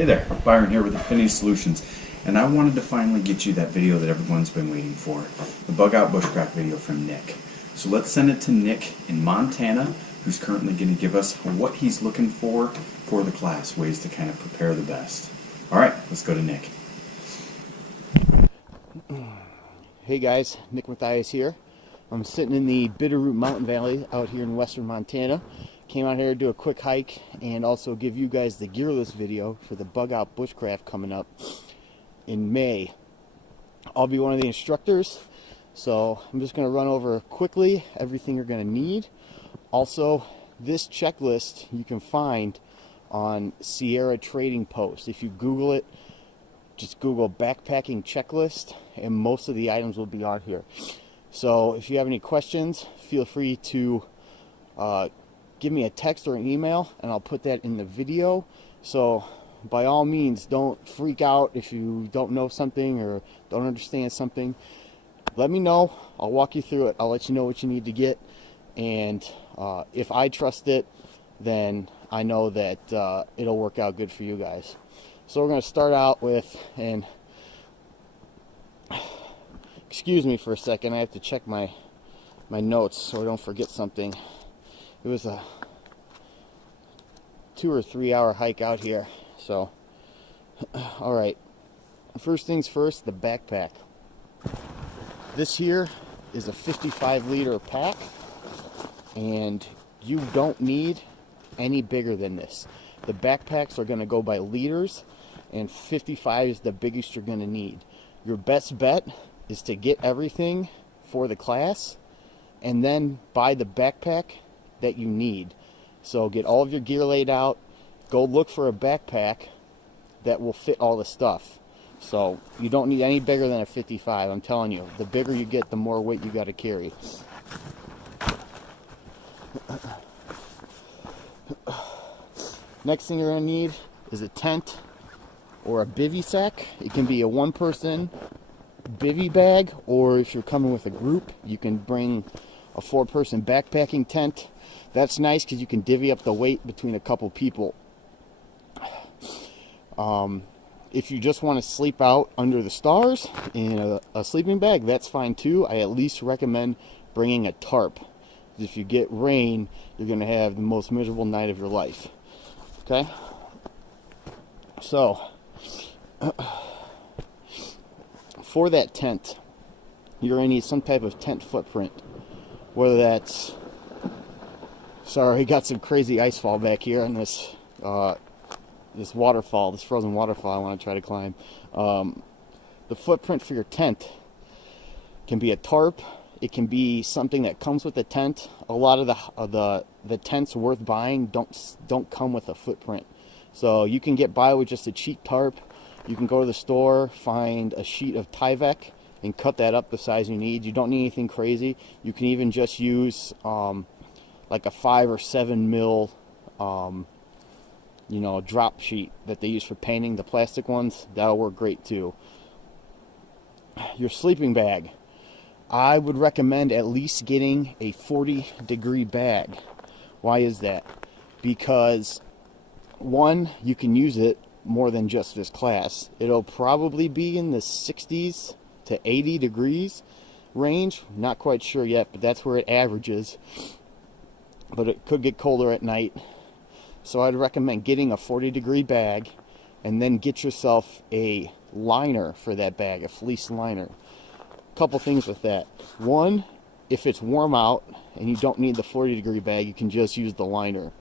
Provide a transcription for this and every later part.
Hey there, Byron here with Affinity Solutions, and I wanted to finally get you that video that everyone's been waiting for, the Bugout bushcraft video from Nick. So let's send it to Nick in Montana, who's currently going to give us what he's looking for the class, ways to kind of prepare the best. Alright, let's go to Nick. Hey guys, Nick Mathias here. I'm sitting in the Bitterroot Mountain Valley out here in western Montana. Came out here to do a quick hike and also give you guys the gearless video for the Bugout bushcraft coming up in May. I'll be one of the instructors, so I'm just going to run over quickly everything you're going to need. Also, this checklist you can find on Sierra Trading Post. If you Google it, just Google backpacking checklist and most of the items will be on here. So if you have any questions, feel free to give me a text or an email and I'll put that in the video. So by all means, don't freak out if you don't know something or don't understand something. Let me know. I'll walk you through it. I'll let you know what you need to get, and if I trust it, then I know that it'll work out good for you guys. So we're going to start out with, and excuse me for a second, I have to check my notes so I don't forget something. It was a 2 or 3 hour hike out here. So, alright. First things first, the backpack. This here is a 55-liter pack, and you don't need any bigger than this. The backpacks are going to go by liters, and 55 is the biggest you're going to need. Your best bet is to get everything for the class and then buy the backpack that you need. So get all of your gear laid out, go look for a backpack that will fit all the stuff. So you don't need any bigger than a 55. I'm telling you, the bigger you get, the more weight you got to carry. Next thing you're going to need is a tent or a bivy sack. It can be a one-person bivy bag, or if you're coming with a group, you can bring a 4-person backpacking tent. That's nice because you can divvy up the weight between a couple people. If you just want to sleep out under the stars in a sleeping bag, that's fine too. I at least recommend bringing a tarp. If you get rain, you're going to have the most miserable night of your life. Okay? So, for that tent, you're going to need some type of tent footprint. Whether that's, sorry, got some crazy ice fall back here on this this waterfall, this frozen waterfall I want to try to climb. The footprint for your tent can be a tarp. It can be something that comes with the tent. A lot of the tents worth buying don't come with a footprint. So you can get by with just a cheap tarp. You can go to the store, find a sheet of Tyvek, and cut that up the size you need. You don't need anything crazy. You can even just use like a 5 or 7 mil drop sheet that they use for painting, the plastic ones. That'll work great too. Your sleeping bag, I would recommend at least getting a 40-degree bag. Why is that? Because one, you can use it more than just this class. It'll probably be in the 60s to 80 degrees range. Not quite sure yet, but that's where it averages. But it could get colder at night. So I'd recommend getting a 40-degree bag and then get yourself a liner for that bag, a fleece liner. Couple things with that. One, if it's warm out and you don't need the 40-degree bag, you can just use the liner.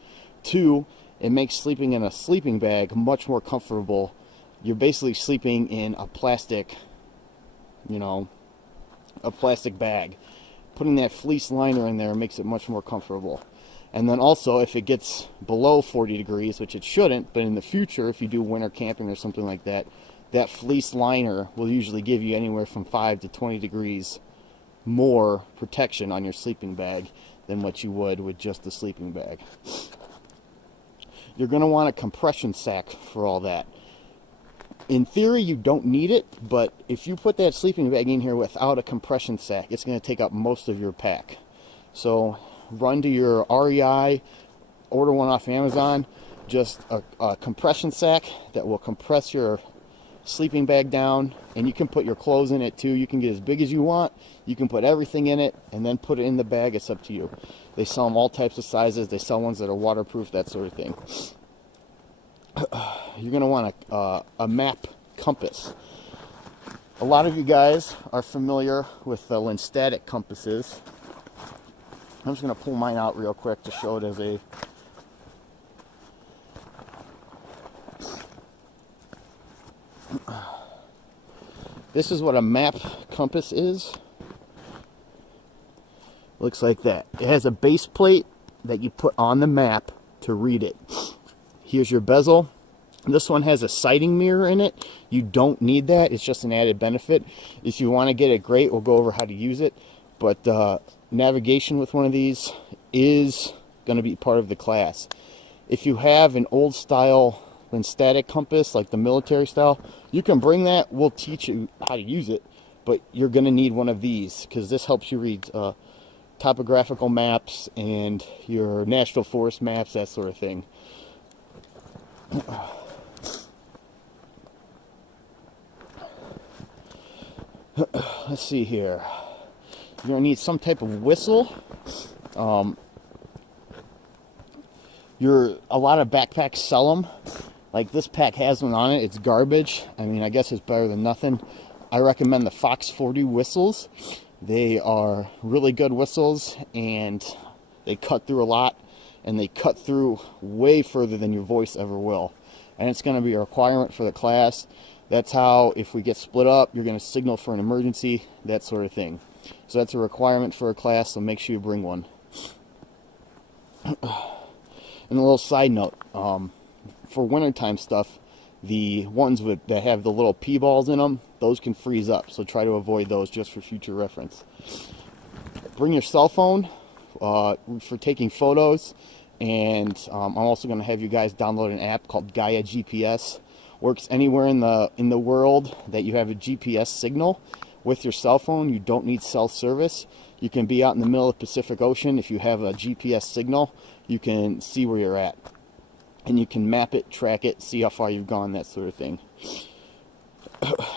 Two, it makes sleeping in a sleeping bag much more comfortable. You're basically sleeping in a plastic, a plastic bag. Putting that fleece liner in there makes it much more comfortable. And then also, if it gets below 40 degrees, which it shouldn't, but in the future, if you do winter camping or something like that, that fleece liner will usually give you anywhere from 5 to 20 degrees more protection on your sleeping bag than what you would with just the sleeping bag. You're going to want a compression sack for all that. In theory, you don't need it, but if you put that sleeping bag in here without a compression sack, it's going to take up most of your pack. So run to your REI, order one off Amazon, just a compression sack that will compress your sleeping bag down, and you can put your clothes in it too. You can get as big as you want. You can put everything in it and then put it in the bag. It's up to you. They sell them all types of sizes. They sell ones that are waterproof, that sort of thing. You're going to want a map compass. A lot of you guys are familiar with the linstatic compasses. I'm just going to pull mine out real quick to show it as a... This is what a map compass is. Looks like that. It has a base plate that you put on the map to read it. Here's your bezel. This one has a sighting mirror in it. You don't need that. It's just an added benefit. If you want to get it, great. We'll go over how to use it. But navigation with one of these is going to be part of the class. If you have an old style linstatic compass, like the military style, you can bring that. We'll teach you how to use it. But you're going to need one of these, because this helps you read topographical maps and your national forest maps, that sort of thing. Let's see here. You're going to need some type of whistle. A lot of backpacks sell them. Like this pack has one on it. It's garbage. I mean, I guess it's better than nothing. I recommend the Fox 40 whistles. They are really good whistles, and they cut through a lot, and they cut through way further than your voice ever will. And it's going to be a requirement for the class. That's how, if we get split up, you're going to signal for an emergency, that sort of thing. So that's a requirement for a class, so make sure you bring one. And a little side note, for wintertime stuff, the ones that have the little pea balls in them, those can freeze up, so try to avoid those just for future reference. Bring your cell phone for taking photos, and I'm also going to have you guys download an app called Gaia GPS. Works anywhere in the world that you have a GPS signal. With your cell phone, you don't need cell service. You can be out in the middle of the Pacific Ocean. If you have a GPS signal, you can see where you're at. And you can map it, track it, see how far you've gone, that sort of thing.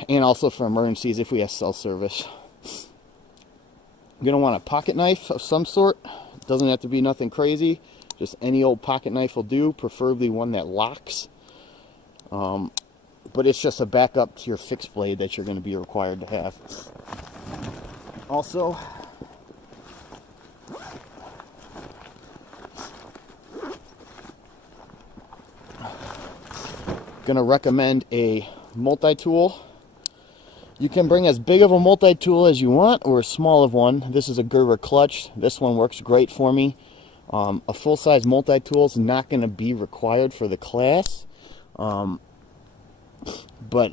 And also for emergencies if we have cell service. You're going to want a pocket knife of some sort. It doesn't have to be nothing crazy. Just any old pocket knife will do, preferably one that locks. But it's just a backup to your fixed blade that you're going to be required to have. Also, going to recommend a multi-tool. You can bring as big of a multi-tool as you want, or as small of one. This is a Gerber clutch. This one works great for me. A full-size multi-tool is not going to be required for the class. But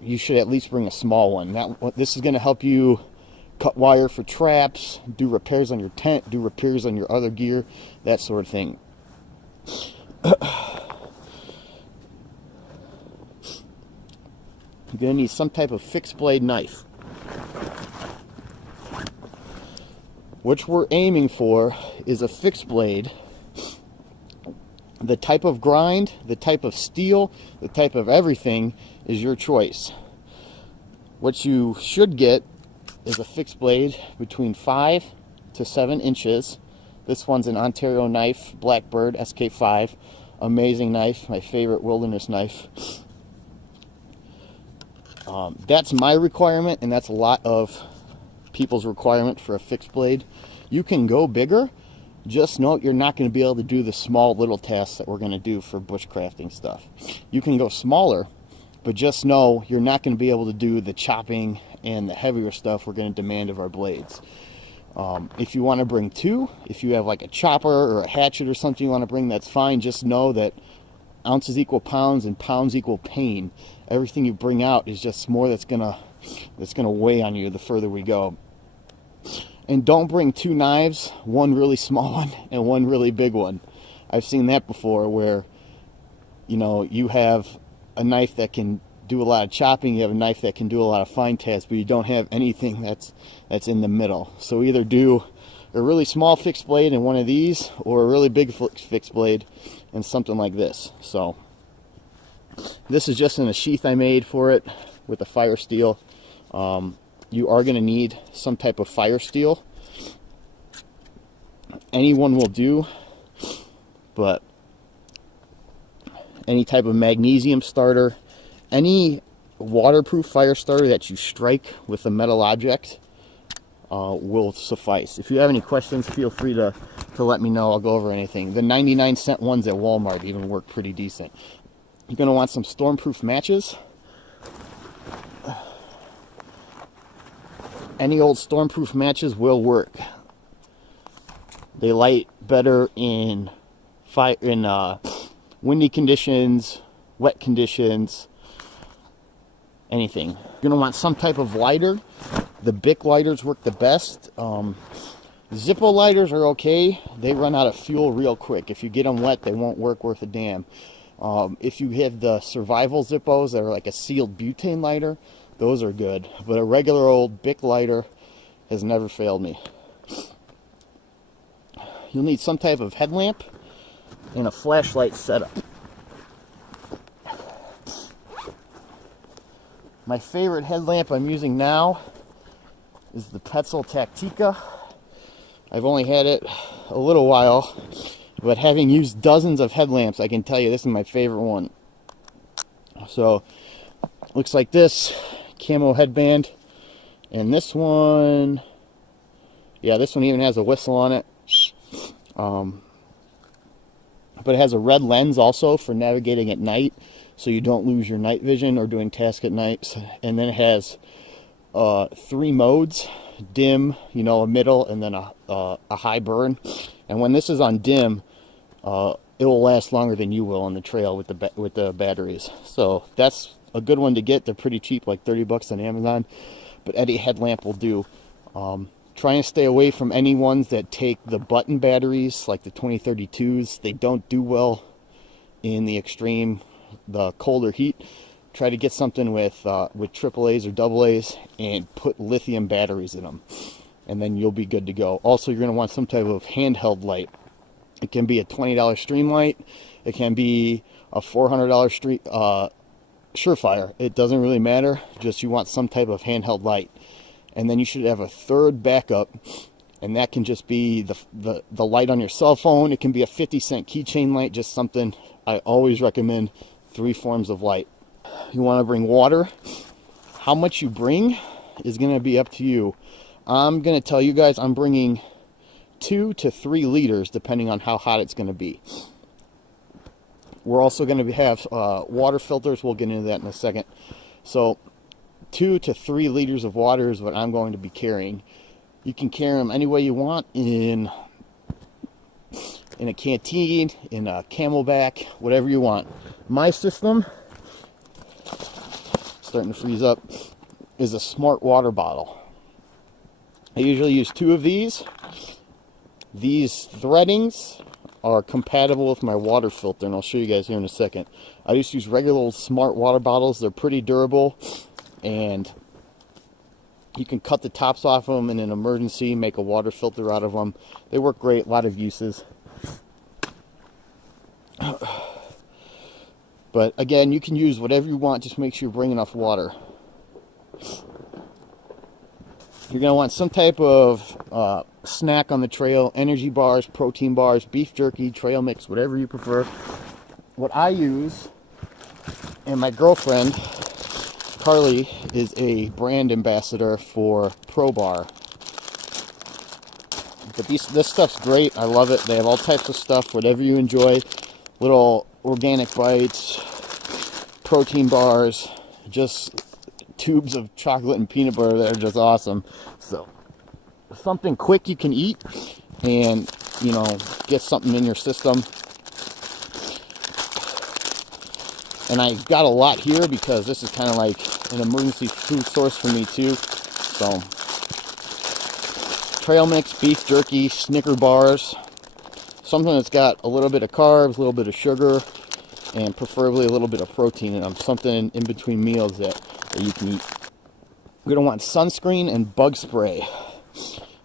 you should at least bring a small one. This is going to help you cut wire for traps, do repairs on your tent, do repairs on your other gear, that sort of thing. You're going to need some type of fixed blade knife. What we're aiming for is a fixed blade. The type of grind, the type of steel, the type of everything is your choice. What you should get is a fixed blade between 5 to 7 inches. This one's an Ontario knife, Blackbird SK5. Amazing knife, my favorite wilderness knife. That's my requirement, and that's a lot of people's requirement for a fixed blade. You can go bigger. Just note you're not going to be able to do the small little tasks that we're going to do for bushcrafting stuff. You can go smaller, but just know you're not going to be able to do the chopping and the heavier stuff we're going to demand of our blades. If you want to bring two, if you have like a chopper or a hatchet or something you want to bring, that's fine. Just know that ounces equal pounds and pounds equal pain. Everything you bring out is just more that's gonna weigh on you the further we go. And don't bring two knives, one really small one and one really big one. I've seen that before, where you have a knife that can do a lot of chopping, you have a knife that can do a lot of fine tasks, but you don't have anything that's in the middle. So either do a really small fixed blade in one of these, or a really big fixed blade and something like this. So this is just in a sheath I made for it with a fire steel. You are going to need some type of fire steel. Anyone will do, but any type of magnesium starter, any waterproof fire starter that you strike with a metal object will suffice. If you have any questions, feel free to let me know. I'll go over anything. The 99-cent ones at Walmart even work pretty decent. You're going to want some stormproof matches. Any old stormproof matches will work. They light better in windy conditions, wet conditions, anything. You're going to want some type of lighter. The Bic lighters work the best. Zippo lighters are okay. They run out of fuel real quick. If you get them wet, they won't work worth a damn. If you have the survival Zippos that are like a sealed butane lighter, those are good. But a regular old Bic lighter has never failed me. You'll need some type of headlamp and a flashlight setup. My favorite headlamp I'm using now is the Petzl Tactica. I've only had it a little while, but having used dozens of headlamps, I can tell you this is my favorite one. So, looks like this, camo headband, and this one, yeah, this one even has a whistle on it. But it has a red lens also for navigating at night, so you don't lose your night vision or doing tasks at night. And then it has 3 modes: dim, you know, a middle, and then a high burn. And when this is on dim, it will last longer than you will on the trail with the batteries. So that's a good one to get. They're pretty cheap, like 30 bucks on Amazon. But any headlamp will do. Try and stay away from any ones that take the button batteries, like the 2032s. They don't do well in the extreme, the colder heat. Try to get something with AAAs or AA's and put lithium batteries in them, and then you'll be good to go. Also, you're going to want some type of handheld light. It can be a $20 stream light. It can be a $400 Surefire. It doesn't really matter. Just you want some type of handheld light. And then you should have a third backup, and that can just be the light on your cell phone. It can be a 50-cent keychain light, just something. I always recommend 3 forms of light. You want to bring water. How much you bring is going to be up to you. I'm going to tell you guys I'm bringing 2 to 3 liters depending on how hot it's going to be. We're also going to have water filters. We'll get into that in a second. So 2 to 3 liters of water is what I'm going to be carrying. You can carry them any way you want, in a canteen, in a camelback, whatever you want. My system, starting to freeze up, is a smart water bottle. I usually use 2 of these. These threadings are compatible with my water filter, and I'll show you guys here in a second. I just use regular old smart water bottles. They're pretty durable, and you can cut the tops off them in an emergency, make a water filter out of them. They work great, a lot of uses. But again, you can use whatever you want, just make sure you bring enough water. You're going to want some type of snack on the trail: energy bars, protein bars, beef jerky, trail mix, whatever you prefer. What I use, and my girlfriend Carly is a brand ambassador for Pro Bar. But this stuff's great. I love it. They have all types of stuff, whatever you enjoy. Little organic bites, protein bars, just tubes of chocolate and peanut butter that are just awesome. So something quick you can eat and, you know, get something in your system. And I got a lot here because this is kind of like an emergency food source for me too. So trail mix, beef jerky, Snicker bars, something that's got a little bit of carbs, a little bit of sugar, and preferably a little bit of protein in them. Something in between meals that you can eat. You're going to want sunscreen and bug spray.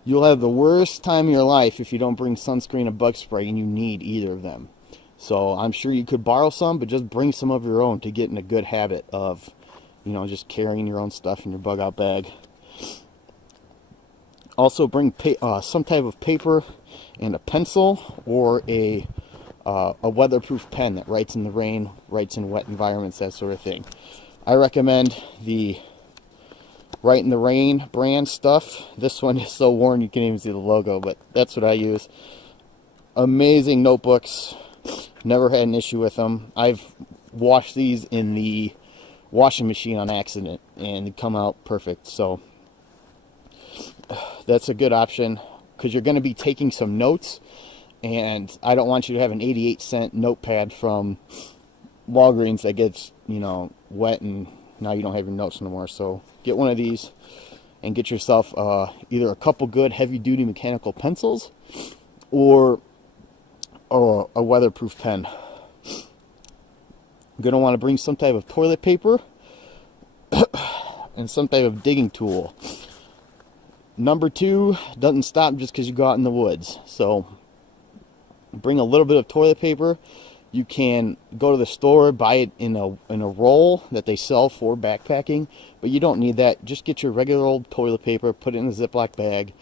You'll have the worst time of your life if you don't bring sunscreen and bug spray, and you need either of them. So I'm sure you could borrow some, but just bring some of your own to get in a good habit of, you know, just carrying your own stuff in your bug out bag. Also bring some type of paper and a pencil, or a weatherproof pen that writes in the rain, writes in wet environments, that sort of thing. I recommend the Write in the Rain brand stuff. This one is so worn you can't even see the logo, but that's what I use. Amazing notebooks. Never had an issue with them. I've washed these in the washing machine on accident and they come out perfect. So that's a good option, because you're going to be taking some notes, and I don't want you to have an 88-cent notepad from Walgreens that gets, you know, wet and now you don't have your notes no more. So get one of these and get yourself either a couple good heavy-duty mechanical pencils or a weatherproof pen. You're going to want to bring some type of toilet paper and some type of digging tool. Number 2 doesn't stop just because you go out in the woods. So bring a little bit of toilet paper. You can go to the store, buy it in a roll that they sell for backpacking, but you don't need that. Just get your regular old toilet paper, put it in a Ziploc bag,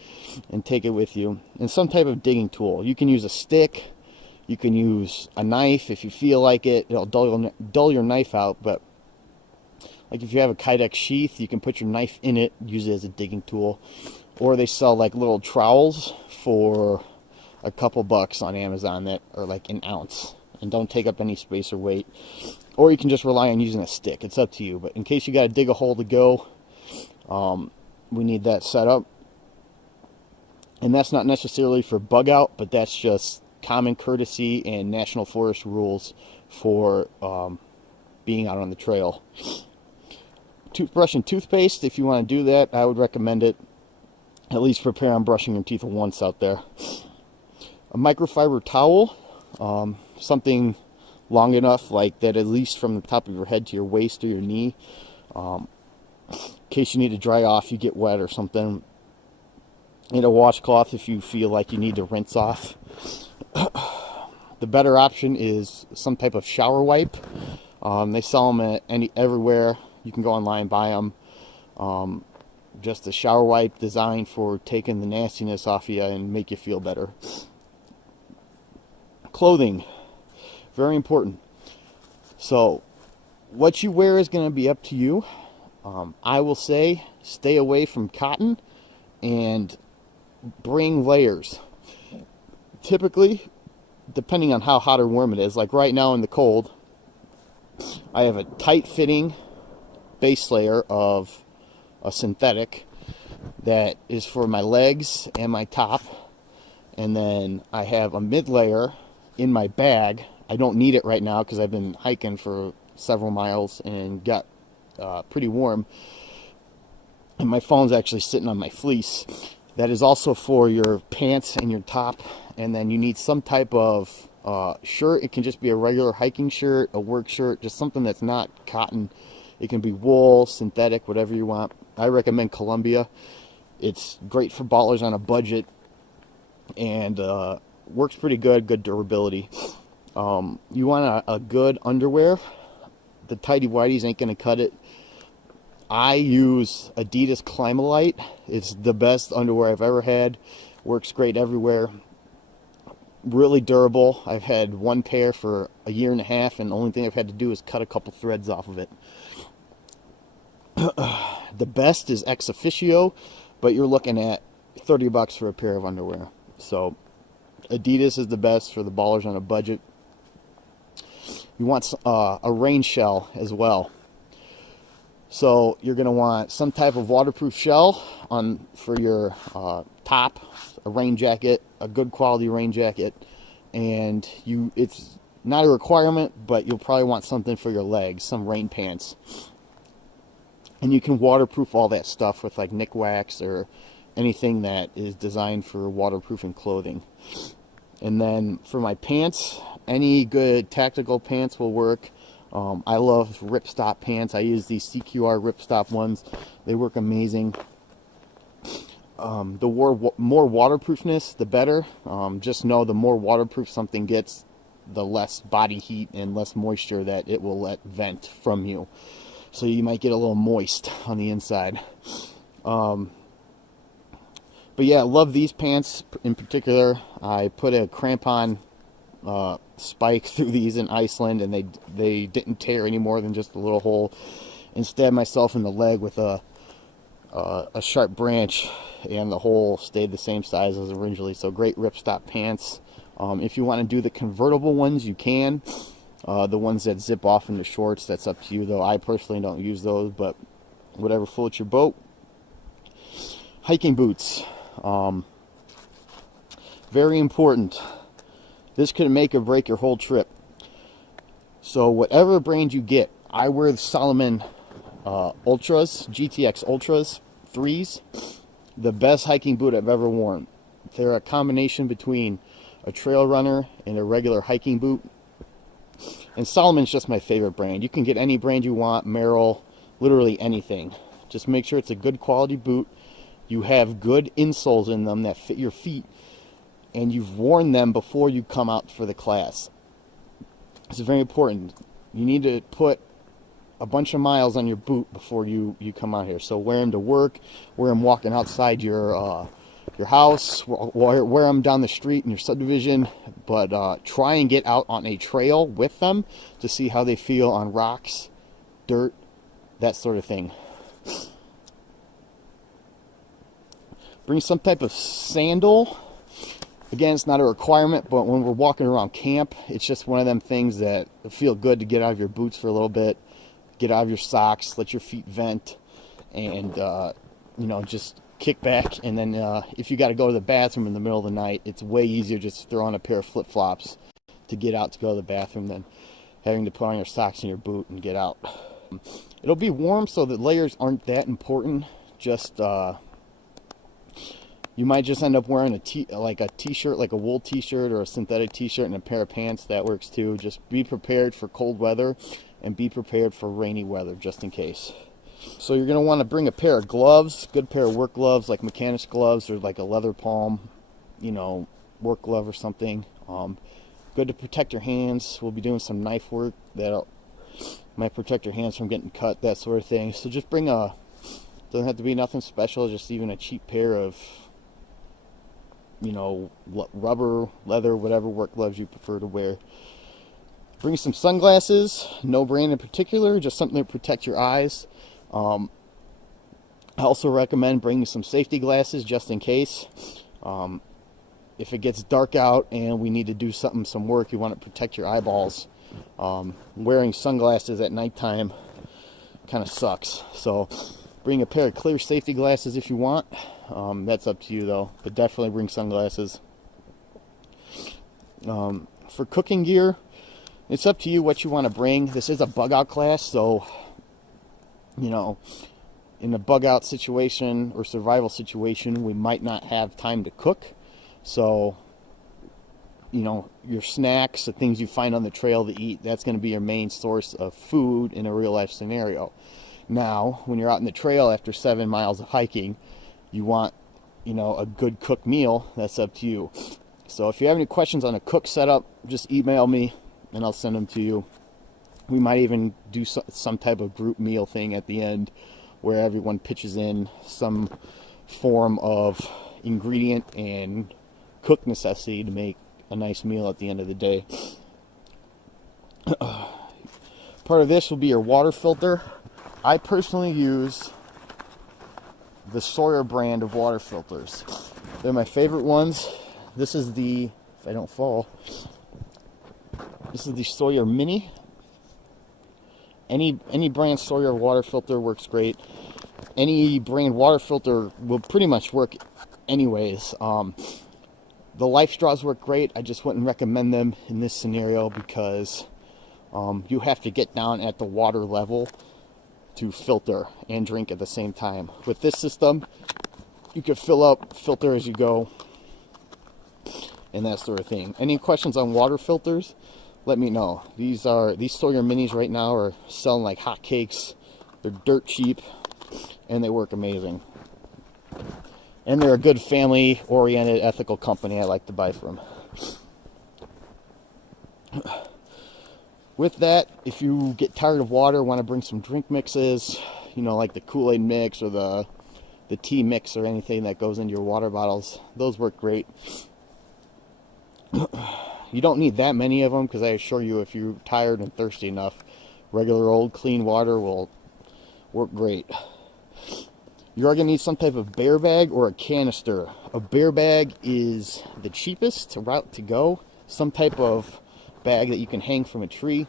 and take it with you. And some type of digging tool. You can use a stick. You can use a knife if you feel like it. It'll dull your knife out, but like if you have a Kydex sheath, you can put your knife in it, use it as a digging tool. Or they sell like little trowels for a couple bucks on Amazon that are like an ounce and don't take up any space or weight. Or you can just rely on using a stick. It's up to you. But in case you got to dig a hole to go, we need that set up. And that's not necessarily for bug out, but that's just common courtesy and National Forest rules for being out on the trail. Toothbrush and toothpaste, if you want to do that, I would recommend it. At least prepare on brushing your teeth once out there. A microfiber towel, something long enough like that, at least from the top of your head to your waist or your knee, in case you need to dry off, you get wet or something. And a washcloth if you feel like you need to rinse off. The better option is some type of shower wipe. They sell them everywhere. You can go online and buy them. Just a shower wipe designed for taking the nastiness off you and make you feel better. Clothing, very important. So what you wear is going to be up to you. I will say stay away from cotton and bring layers. Typically, depending on how hot or warm it is, like right now in the cold, I have a tight fitting base layer of a synthetic that is for my legs and my top, and then I have a mid layer in my bag. I don't need it right now because I've been hiking for several miles and got pretty warm, and my phone's actually sitting on my fleece. That is also for your pants and your top. And then you need some type of shirt. It can just be a regular hiking shirt, a work shirt, just something that's not cotton. It can be wool, synthetic, whatever you want. I recommend Columbia. It's great for ballers on a budget and works pretty good durability. You want a good underwear. The tighty whities ain't going to cut it. I use Adidas Climalite. It's the best underwear I've ever had. Works great everywhere. Really durable. I've had one pair for a year and a half, and the only thing I've had to do is cut a couple threads off of it. The best is Ex Officio, but you're looking at $30 for a pair of underwear. So Adidas is the best for the ballers on a budget. You want a rain shell as well. So you're going to want some type of waterproof shell for your top, a rain jacket, a good quality rain jacket, and it's not a requirement, but you'll probably want something for your legs, some rain pants. And you can waterproof all that stuff with like Nick Wax or anything that is designed for waterproofing clothing. And then for my pants, any good tactical pants will work. I love ripstop pants. I use these CQR ripstop ones. They work amazing. The more waterproofness, the better. Just know the more waterproof something gets, the less body heat and less moisture that it will let vent from you. So you might get a little moist on the inside. But yeah, I love these pants in particular. I put a crampon spike through these in Iceland, and they didn't tear any more than just a little hole, and stabbed myself in the leg with a sharp branch, and the hole stayed the same size as originally. So great ripstop pants. If you want to do the convertible ones, you can. The ones that zip off into shorts, that's up to you, though. I personally don't use those, but whatever floats your boat. Hiking boots. Very important. This could make or break your whole trip. So whatever brand you get, I wear the Salomon Ultras, GTX Ultras 3s. The best hiking boot I've ever worn. They're a combination between a trail runner and a regular hiking boot. And Salomon's just my favorite brand. You can get any brand you want, Merrell, literally anything. Just make sure it's a good quality boot. You have good insoles in them that fit your feet, and you've worn them before you come out for the class. It's very important. You need to put a bunch of miles on your boot before you come out here. So wear them to work, wear them walking outside your house, wear them down the street in your subdivision, but try and get out on a trail with them to see how they feel on rocks, dirt, that sort of thing. Bring some type of sandal. Again, it's not a requirement, but when we're walking around camp, it's just one of them things that feel good to get out of your boots for a little bit, get out of your socks, let your feet vent, and you know, just kick back. And then if you got to go to the bathroom in the middle of the night, it's way easier just to throw on a pair of flip-flops to get out to go to the bathroom than having to put on your socks and your boot and get out. It'll be warm, so the layers aren't that important. Just you might just end up wearing a t-shirt, like a wool t-shirt or a synthetic t-shirt and a pair of pants. That works too. Just be prepared for cold weather and be prepared for rainy weather just in case. So you're going to want to bring a pair of gloves, good pair of work gloves, like mechanics gloves or like a leather palm, you know, work glove or something. Good to protect your hands. We'll be doing some knife work that might protect your hands from getting cut, that sort of thing. So just bring doesn't have to be nothing special, just even a cheap pair of, you know, rubber, leather, whatever work gloves you prefer to wear. Bring some sunglasses, no brand in particular, just something to protect your eyes. I also recommend bringing some safety glasses just in case. If it gets dark out and we need to do some work, you want to protect your eyeballs. Wearing sunglasses at nighttime kind of sucks. So bring a pair of clear safety glasses if you want. That's up to you though, but definitely bring sunglasses. For cooking gear, it's up to you what you want to bring. This is a bug out class, so you know, in a bug out situation or survival situation, we might not have time to cook. So, you know, your snacks, the things you find on the trail to eat, that's going to be your main source of food in a real life scenario. Now, when you're out in the trail after 7 miles of hiking, you want, you know, a good cooked meal. That's up to you. So if you have any questions on a cook setup, just email me and I'll send them to you. We might even do some type of group meal thing at the end where everyone pitches in some form of ingredient and cook necessity to make a nice meal at the end of the day. Part of this will be your water filter. I personally use the Sawyer brand of water filters. They're my favorite ones. This is the, if I don't fall, this is the Sawyer Mini. Any brand Sawyer water filter works great. Any brand water filter will pretty much work anyways. The Life Straws work great. I just wouldn't recommend them in this scenario because you have to get down at the water level to filter and drink at the same time. With this system, you can fill up, filter as you go, and that sort of thing. Any questions on water filters, let me know. These Sawyer Minis right now are selling like hotcakes. They're dirt cheap and they work amazing. And they're a good family-oriented, ethical company I like to buy from. With that, if you get tired of water, want to bring some drink mixes, you know, like the Kool-Aid mix or the tea mix or anything that goes into your water bottles, those work great. You don't need that many of them, because I assure you, if you're tired and thirsty enough, regular old clean water will work great. You're going to need some type of bear bag or a canister. A bear bag is the cheapest route to go. Some type of bag that you can hang from a tree.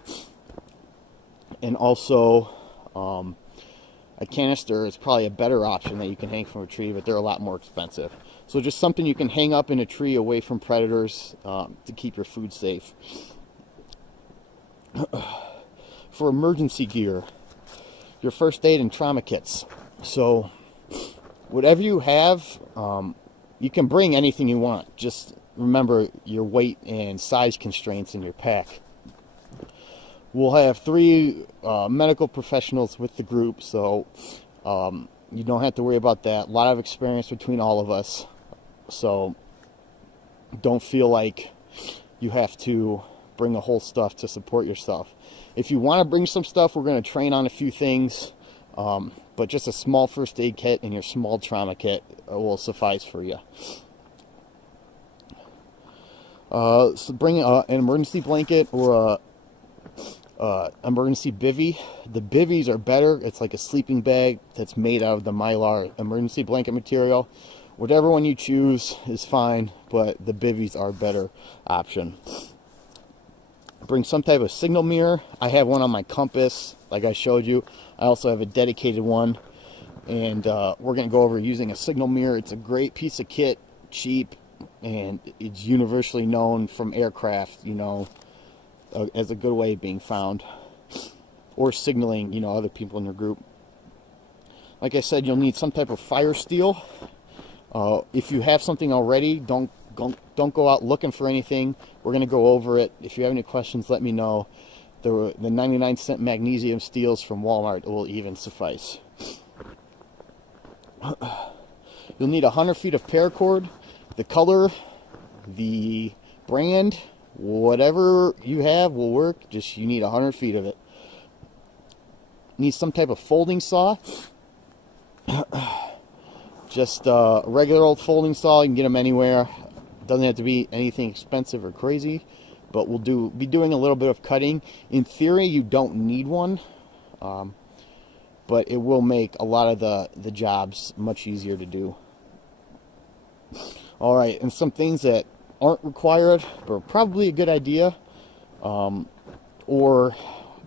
And also, a canister is probably a better option that you can hang from a tree, but they're a lot more expensive. So just something you can hang up in a tree away from predators to keep your food safe. For emergency gear, your first aid and trauma kits. So whatever you have, you can bring anything you want. Just remember your weight and size constraints in your pack. We'll have 3 medical professionals with the group, so you don't have to worry about that. A lot of experience between all of us, so don't feel like you have to bring the whole stuff to support yourself. If you want to bring some stuff, we're going to train on a few things, but just a small first aid kit and your small trauma kit will suffice for you. So bring an emergency blanket or a emergency bivy. The bivvies are better. It's like a sleeping bag that's made out of the Mylar emergency blanket material. Whatever one you choose is fine, but the bivvies are a better option. Bring some type of signal mirror. I have one on my compass, like I showed you. I also have a dedicated one, and we're going to go over using a signal mirror. It's a great piece of kit, cheap, and it's universally known from aircraft, you know, as a good way of being found or signaling, you know, other people in your group. Like I said, you'll need some type of fire steel. If you have something already, don't go out looking for anything. We're going to go over it. If you have any questions, let me know. The 99-cent magnesium steels from Walmart will even suffice. You'll need 100 feet of paracord. The color, the brand, whatever you have will work. Just you need 100 feet of it. Need some type of folding saw. Just a regular old folding saw. You can get them anywhere. Doesn't have to be anything expensive or crazy, but we'll be doing a little bit of cutting. In theory, you don't need one, but it will make a lot of the jobs much easier to do. All right, and some things that aren't required but are probably a good idea, or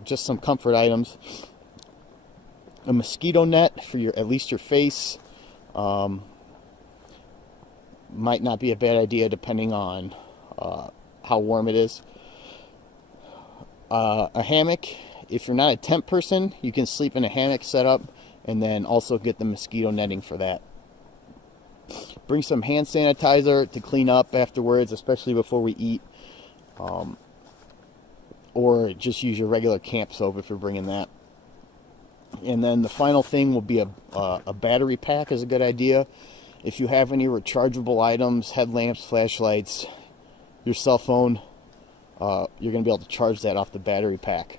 just some comfort items. A mosquito net for at least your face. Might not be a bad idea depending on how warm it is. A hammock. If you're not a tent person, you can sleep in a hammock setup, and then also get the mosquito netting for that. Bring some hand sanitizer to clean up afterwards, especially before we eat. Or just use your regular camp soap if you're bringing that. And then the final thing will be a battery pack is a good idea. If you have any rechargeable items, headlamps, flashlights, your cell phone, you're going to be able to charge that off the battery pack.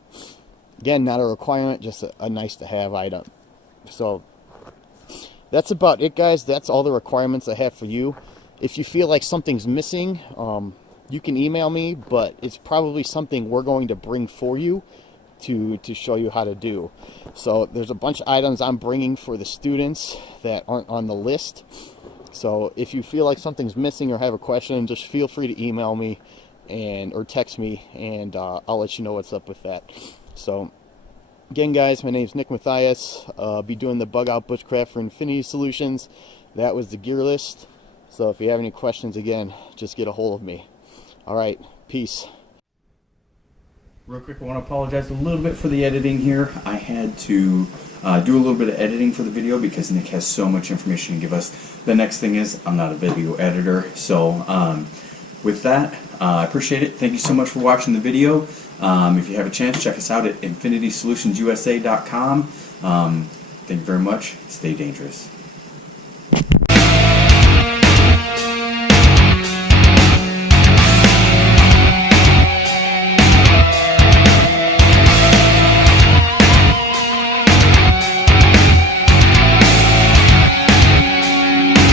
Again, not a requirement, just a nice to have item. So that's about it, guys. That's all the requirements I have for you. If you feel like something's missing, you can email me, but it's probably something we're going to bring for you to show you how to do. So there's a bunch of items I'm bringing for the students that aren't on the list. So if you feel like something's missing or have a question, just feel free to email me or text me, and I'll let you know what's up with that. So again, guys, my name's Nick Mathias. I'll be doing the Bugout Bushcraft for Infinity Solutions. That was the gear list. So if you have any questions, again, just get a hold of me. All right, peace. Real quick, I want to apologize a little bit for the editing here. I had to do a little bit of editing for the video because Nick has so much information to give us. The next thing is, I'm not a video editor, so with that, I appreciate it. Thank you so much for watching the video. If you have a chance, check us out at infinitysolutionsusa.com. Thank you very much. Stay dangerous.